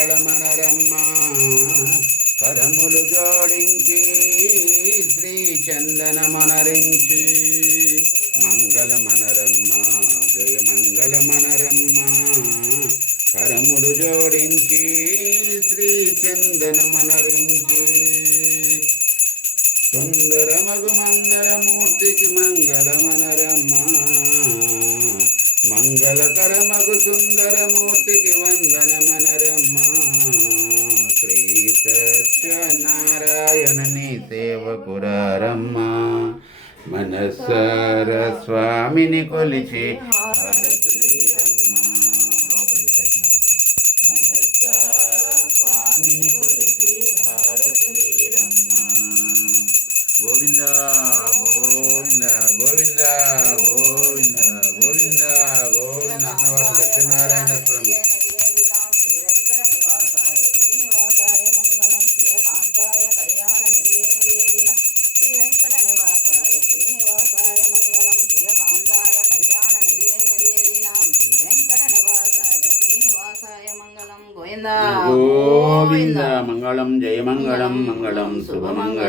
మంగళమనరమ్మ కరములు జోడించి శ్రీ చందనమనరించి మంగళమనరమ్మ జయ మంగళమనరమ్మ కరములు జోడించి శ్రీ చందనమనరించి సుందరమగు మంగళమూర్తికి మంగళమనరమ్మ మంగళకరమగు సుందరమూర్తికి వందనమనరమ్మ శ్రీ సత్యనారాయణని సేవకురారమ్మ మనసార స్వామిని కొలిచి హారతులీరమ్మ లోపలికి సత్యనారాయణ మనసార స్వామిని కొలిచి హారతులీరమ్మ గోవింద గోవింద గోవింద గోవింద గోవింద గోవింద అన్నవారు సత్యనారాయణ స్వామి గోవింద మంగళం జయ మంగళం మంగళం శుభమంగళం.